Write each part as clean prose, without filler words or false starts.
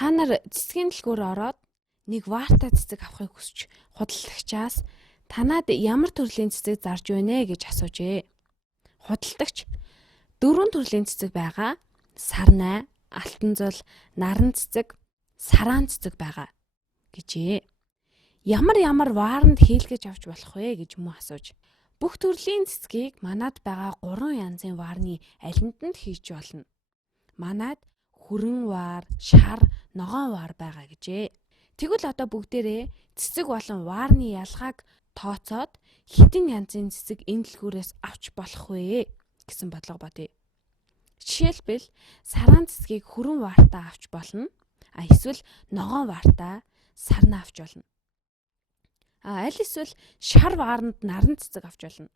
Та нар цэцгийн дэлгүүр ороод нэг ваартай цэцэг авахыг хүсч худалдагчаас танад ямар төрлийн цэцэг зарж байна гэж асуужээ. Худалдагч 4 төрлийн цэцэг байгаа. Сарнай, алтан зул, наран цэцэг, сараан цэцэг байгаа гэжээ. Ямар вааранд хийлгэж авч болох вэ гэж мөн асууж. Бүх төрлийн цэцгийг манад байгаа 3 янзын ваарны алинд нь хийж болно. Манад хүрэн ваар, шар, ногоон ваар байгаа гэжээ. Тэгвэл одоо бүгдээрээ цэцэг болон ваарны ялгааг тооцоод хэдэн янзын цэцэг энэ дэлгүүрээс авч болох вэ гэсэн бодлого бодъё. Жишээлбэл сараан цэцгийг хүрэн ваартаа авч болно. Эсвэл ногоон ваартаа сарнаа авч болно. Аль эсвэл шар вааранд наран цэцэг авч болно.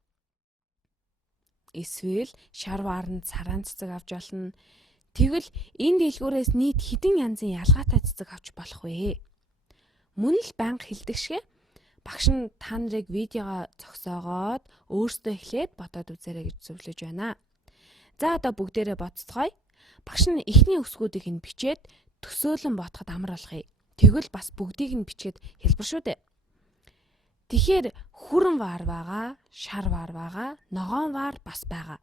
Эсвэл шар вааранд сараан цэцэг авч болно. Тэгвэл энэ дэлгүүрээс нийт хэдэн янзын ялгаатай цэцэг авч болох вэ? Мөн л банк хэлдэг шиг багш нь та нарыг видеого зогсоогоод өөрсдөө эхлээд бодоод үзээрэй гэж зөвлөж байна. За одоо бүгдээрээ бодцгоё. Багш нь эхний үсгүүдийг нь бичээд төсөөлөн бодоход амар болгоё. Тэгвэл бас бүгдийг нь бичгээд хэлбэр шүү дээ. Тэгэхээр хүрэн ваар байгаа, шар ваар байгаа, ногоон ваар бас байгаа.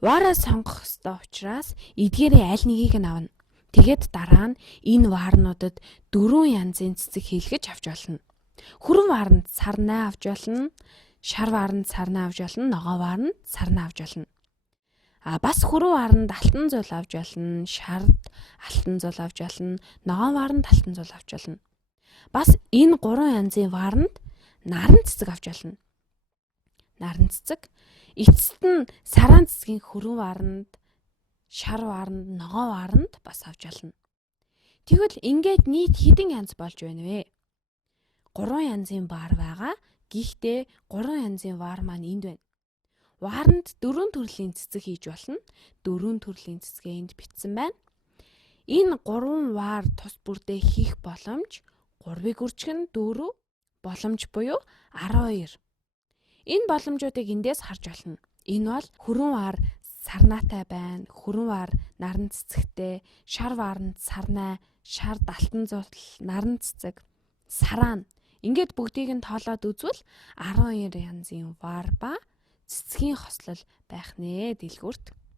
Ваараа сонгох ёстой учраас эдгээрээ аль нэгийг нь авна. Тэгээд дараа нь энэ ваарнуудад 4 янзын цэцэг хийлгэж авч болно. Хүрэн вааранд сарнаа авч болно, шар вааранд сарнаа авч болно, ногоон вааранд сарнаа авч болно. Бас хүрэн вааранд алтан зул авч болно, шард алтан зул авч болно, ногоон вааранд алтан зул авч болно. Бас энэ 3 янзын вааранд наран цэцэг авч болно. Наран цэцэг эцэст нь сараан цэцгийн хүрэн вааранд, шар вааранд, ногоон вааранд бас авч болно. Тэгвэл ингээд нийт хэдэн янз болж байна вэ? 3 янзын ваар байгаа. Гэхдээ 3 янзын ваар маань энд байна. Вааранд 4 төрлийн цэцэг хийж болно. 4 төрлийн цэцгээ энд бичсэн байна. Энэ 3 ваар тус бүрдээ хийх боломж 3-ыг үржих нь 4 боломж буюу 12. Энэ боломжуудыг эндээс харж болно. Энэ бол хүрэн ваар сарнаатай байна. Хүрэн ваар наран цэцэгтэй, шар вааранд сарнай, шард алтан зул, наран цэцэг, сараан. Ингээд бүгдийг нь тоолоод үзвэл 12 янзын ваар ба цэцгийн хослол байх нэ дэлгүүрт.